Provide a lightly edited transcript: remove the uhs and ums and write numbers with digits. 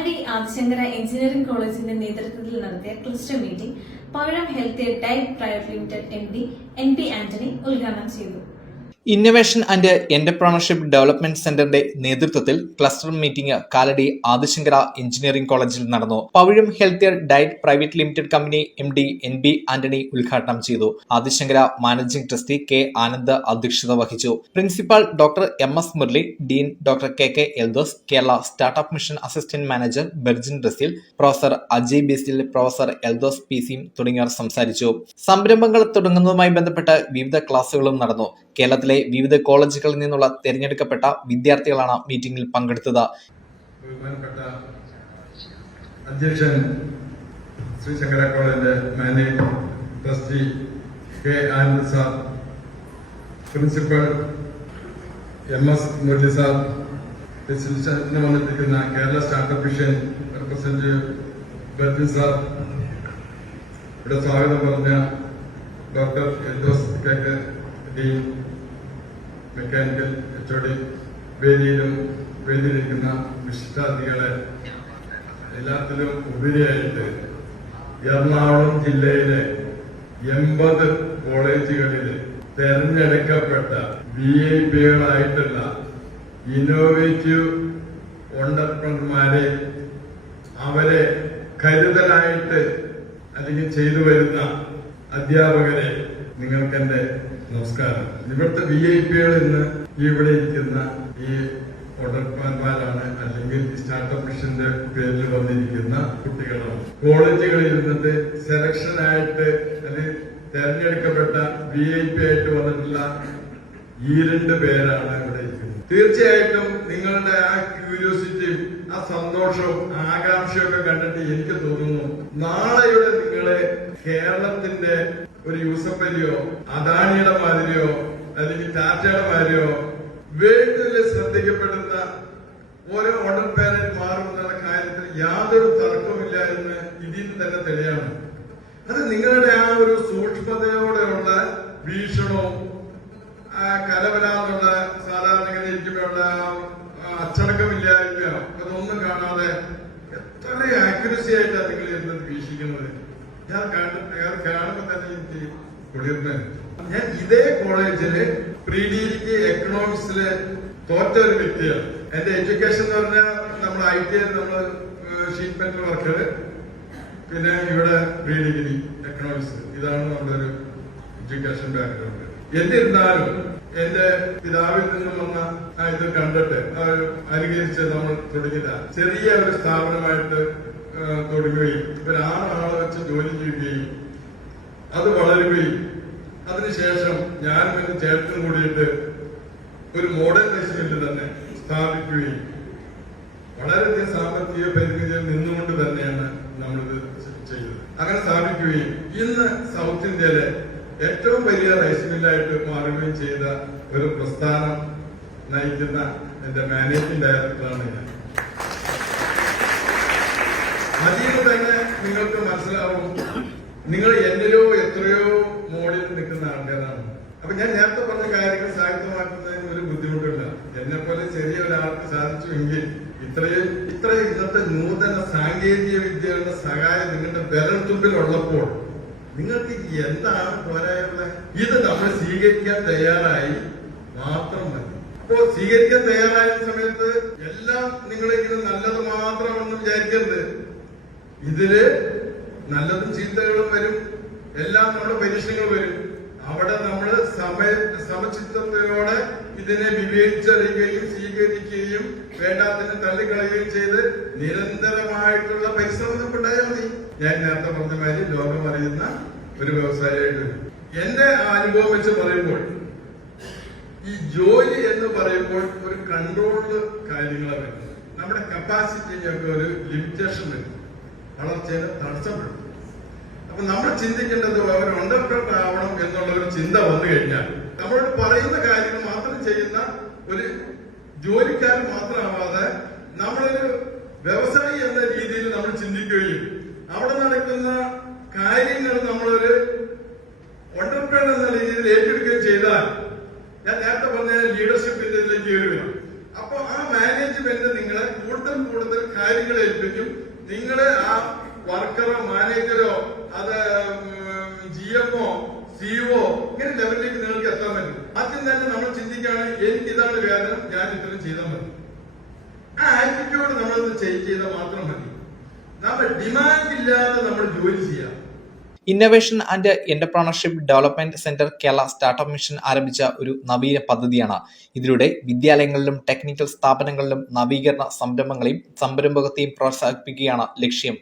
Kalady Adishankara engineering കോളേജിന്റെ നേതൃത്വത്തിൽ നടത്തിയ cluster meeting Pavizham health diet private limited MD NP Antony ഉദ്ഘാടനം ചെയ്തു. ഇന്നൊവേഷൻ ആൻഡ് എന്റർപ്രണർഷിപ്പ് ഡെവലപ്മെന്റ് സെന്ററിന്റെ നേതൃത്വത്തിൽ cluster meeting Kalady Adishankara engineering കോളേജിൽ നടന്നു. Pavizham health diet private limited company MD NP Antony ഉദ്ഘാടനം ചെയ്തു. Adishankara managing trustee K Anand അധ്യക്ഷത വഹിച്ചു. Principal doctor MS Murali, dean doctor KK Eldhose, Kerala startup mission assistant manager Berjin Raseel, professor Ajay Basil, professor Eldhose PC തുടങ്ങിയവർ സംസാരിച്ചു. സംരംഭങ്ങൾ തുടങ്ങുന്നതുമായി ബന്ധപ്പെട്ട് വിവിധ ക്ലാസുകളും നടന്നു. കേരളത്തിലെ വിവിധ കോളേജുകളിൽ നിന്നുള്ള തിരഞ്ഞെടുക്കപ്പെട്ട വിദ്യാർത്ഥികളാണ് മീറ്റിംഗിൽ പങ്കെടുത്തത്. അധ്യക്ഷൻ ശ്രീ ശങ്കര കോളേജിന്റെ managing trustee K Anand sir, principal MS Murali sir, വന്നിരിക്കുന്ന Kerala startup mission representative Berjin sir, ഇവിടെ സ്വാഗതം പറഞ്ഞ doctor Eldhose KK dean mechanical HOD, വേദിയിലിരിക്കുന്ന വിശിഷ്ടാതിഥികളെ, എല്ലാത്തിലും ഉപരിയായിട്ട് എറണാകുളം ജില്ലയിലെ 80 കോളേജുകളിൽ തെരഞ്ഞെടുക്കപ്പെട്ട VIP-കളായിട്ടുള്ള ഇന്നോവേറ്റീവ് ഓണ്ടർപ്രണർമാരെ, അവരെ കരുതലായിട്ട് അല്ലെങ്കിൽ ചെയ്തു വരുന്ന അധ്യാപകരെ, നിങ്ങൾക്ക് എന്റെ നമസ്കാരം. ഇവിടുത്തെ VIP-കൾ ഇന്ന് ഇവിടെ ഇരിക്കുന്ന ഈ ഓണ്ടർപ്രണർമാരാണ്, അല്ലെങ്കിൽ സ്റ്റാർട്ടപ്പ് മിഷന്റെ പേരിൽ വന്നിരിക്കുന്ന കുട്ടികളാണ്. കോളേജുകളിൽ ഇരുന്നിട്ട് സെലക്ഷനായിട്ട് അല്ലെങ്കിൽ തെരഞ്ഞെടുക്കപ്പെട്ട VIP ആയിട്ട് വന്നിട്ടുള്ള ഈ 2 പേരാണ് ഇവിടെ ഇരിക്കുന്നത്. തീർച്ചയായിട്ടും നിങ്ങളുടെ ആ ക്യൂരിയോസിറ്റിയും ആ സന്തോഷവും ആകാംക്ഷയും ഒക്കെ കണ്ടിട്ട് എനിക്ക് തോന്നുന്നു, നാളെയുടെ നിങ്ങളെ കേരളത്തിന്റെ ഒരു യൂസഫ് അലിയോ അദാനിയുടെ മാതിരിയോ അല്ലെങ്കിൽ ടാറ്റയുടെ മാതിരിയോ വേൾഡിൽ ശ്രദ്ധിക്കപ്പെടുന്ന ഓരോ ഓണ്ടർപ്രനർ മാറുമെന്നുള്ള കാര്യത്തിൽ യാതൊരു തർക്കമില്ല എന്ന് ഇതിൽ തന്നെ തെളിയാണ്. അത് നിങ്ങളുടെ ആ ഒരു സൂക്ഷ്മതയോടെയുള്ള വീക്ഷണവും കലവരാന്നുള്ള സാധാരണ ഇരിക്കുമ്പോഴുള്ള അച്ചടക്കമില്ലായ്മയോ അതൊന്നും കാണാതെ എത്ര ആക്യുറസി ആയിട്ടാണ് നിങ്ങൾ എന്നത് വീക്ഷിക്കുന്നത്. ഞാൻ കാണുമ്പോ തന്നെ എനിക്ക് കുളിർന്ന്. ഞാൻ ഇതേ കോളേജില് പ്രീഡിഗ്രിക്ക് എക്കണോമിക്സില് തോറ്റ ഒരു വ്യക്തിയാണ്. എന്റെ എഡ്യൂക്കേഷൻ എന്ന് പറഞ്ഞാൽ നമ്മൾ IT നമ്മൾ ഷീറ്റ് മെറ്റൽ വർക്കർ, പിന്നെ ഇവിടെ പ്രീഡിഗ്രി എക്കണോമിക്സ്, ഇതാണ് നമ്മുടെ ഒരു എഡ്യൂക്കേഷൻ ബാക്ക്ഗ്രൗണ്ട്. എന്നിരുന്നാലും എന്റെ പിതാവിൽ നിന്നും വന്ന ഇത് കണ്ടിട്ട് അനുകരിച്ച് നമ്മൾ തുടങ്ങിയ ചെറിയ ഒരു സ്ഥാപനമായിട്ട് തുടങ്ങുകയും 6 ആളെ വെച്ച് ജോലി ചെയ്യുകയും അത് വളരുകയും അതിനുശേഷം ഞാൻ പിന്നെ ചേട്ടനും കൂടിയിട്ട് ഒരു മോഡേൺ റെസിഡന്റ് തന്നെ സ്ഥാപിക്കുകയും വളരെയധികം സാമ്പത്തിക പരിമിതിയിൽ നിന്നുകൊണ്ട് തന്നെയാണ് നമ്മളിത് ചെയ്തത്. അങ്ങനെ സ്ഥാപിക്കുകയും ഇന്ന് സൗത്ത് ഇന്ത്യയിലെ ഏറ്റവും വലിയ റൈസ് മില്ലായിട്ട് മാറുകയും ചെയ്ത ഒരു പ്രസ്ഥാനം നയിക്കുന്ന എന്റെ മാനേജിംഗ് ഡയറക്ടറാണ് ഞാൻ. അതിൽ തന്നെ നിങ്ങൾക്ക് മനസ്സിലാവും, നിങ്ങൾ എന്നിലോ എത്രയോ മോഡിൽ നിൽക്കുന്ന ആൾക്കാരാണ്. അപ്പൊ ഞാൻ നേരത്തെ പറഞ്ഞ കാര്യങ്ങൾ സാഹിത്യമാക്കുന്നതിന് ഒരു ബുദ്ധിമുട്ടില്ല. എന്നെ പോലെ ചെറിയ ഒരാൾക്ക് സാധിച്ചുവെങ്കിൽ ഇത്രയും ഇന്നത്തെ നൂതന സാങ്കേതിക വിദ്യകളുടെ സഹായം നിങ്ങളുടെ വിരൽത്തുമ്പിൽ ഉള്ളപ്പോൾ നിങ്ങൾക്ക് എന്താണ് പോരായുള്ളത്? ഇത് നമ്മൾ സ്വീകരിക്കാൻ തയ്യാറായി മാത്രം മതി. അപ്പോ സ്വീകരിക്കാൻ തയ്യാറായ സമയത്ത് എല്ലാം നിങ്ങളിങ്ങനെ നല്ലത് മാത്രമെന്ന് വിചാരിക്കരുത്. ഇതില് നല്ലതും ചീത്തകളും വരും, എല്ലാം നമ്മുടെ പരീക്ഷണങ്ങൾ വരും. അവിടെ നമ്മൾ സമചിത്തത്തോടെ ഇതിനെ വിവേചിച്ചറിയുകയും സ്വീകരിക്കുകയും വേണ്ടാത്തിന് തള്ളിക്കളയുകയും ചെയ്ത് നിരന്തരമായിട്ടുള്ള പരിശ്രമം ഉണ്ടായാൽ മതി. ഞാൻ നേരത്തെ പറഞ്ഞ മാതിരി ലോകം അറിയുന്ന ഒരു വ്യവസായിയായിട്ട് എന്റെ അനുഭവം വെച്ച് പറയുമ്പോൾ ഈ ജോലി എന്ന് പറയുമ്പോൾ ഒരു കൺട്രോൾഡ് കാര്യങ്ങളാണ് വരുന്നത്. നമ്മുടെ കപ്പാസിറ്റിയൊക്കെ ഒരു ലിമിറ്റേഷൻ വരും, വളർച്ചയിൽ തടസ്സപ്പെടും. അപ്പൊ നമ്മൾ ചിന്തിക്കേണ്ടത് ഒരു ഓണ്ടർപ്രണർ ആവണം എന്നുള്ള ഒരു ചിന്ത വന്നു കഴിഞ്ഞാൽ നമ്മളോട് പറയുന്ന കാര്യങ്ങൾ മാത്രം ചെയ്യുന്ന ഒരു ജോലിക്കാരൻ മാത്രമാവാതെ നമ്മളൊരു വ്യവസായി എന്ന രീതിയിൽ നമ്മൾ ചിന്തിക്കുകയും അവിടെ നടക്കുന്ന കാര്യങ്ങൾ നമ്മളൊരു ഓണ്ടർപ്രണർ എന്ന രീതിയിൽ ഏറ്റെടുക്കുകയും ചെയ്താൽ, ഞാൻ നേരത്തെ പറഞ്ഞ ലീഡർഷിപ്പിന്റെ ഇതിലേക്ക് കയറി വരും. അപ്പൊ ആ മാനേജ്മെന്റ് നിങ്ങളെ കൂടുതൽ കാര്യങ്ങൾ നിങ്ങൾ ഏൽപ്പിക്കും. നിങ്ങൾ ആ വർക്കറോ മാനേജറോ അത് GMO CO ഇങ്ങനെ ലെവലിലേക്ക് നിങ്ങൾക്ക് എത്താൻ പറ്റും. ആദ്യം തന്നെ നമ്മൾ ചിന്തിക്കുകയാണ്, എനിക്ക് ഇതാണ് വേതനം, ഞാൻ ഇത്രയും ചെയ്താൽ മതി. ആ ആറ്റിറ്റ്യൂഡ് നമ്മളത് ചെയ്താൽ മാത്രം മതി. നമ്മൾ ഡിമാൻഡ് ഇല്ലാതെ നമ്മൾ ജോലി ചെയ്യാം. Innovation and entrepreneurship development centre Kerala startup mission ആരംഭിച്ച ഒരു നവീന പദ്ധതിയാണ്. ഇതിലൂടെ വിദ്യാലയങ്ങളിലും ടെക്നിക്കൽ സ്ഥാപനങ്ങളിലും നവീകരണ സംരംഭങ്ങളെയും സംരംഭകത്തെയും പ്രോത്സാഹിപ്പിക്കുകയാണ് ലക്ഷ്യം.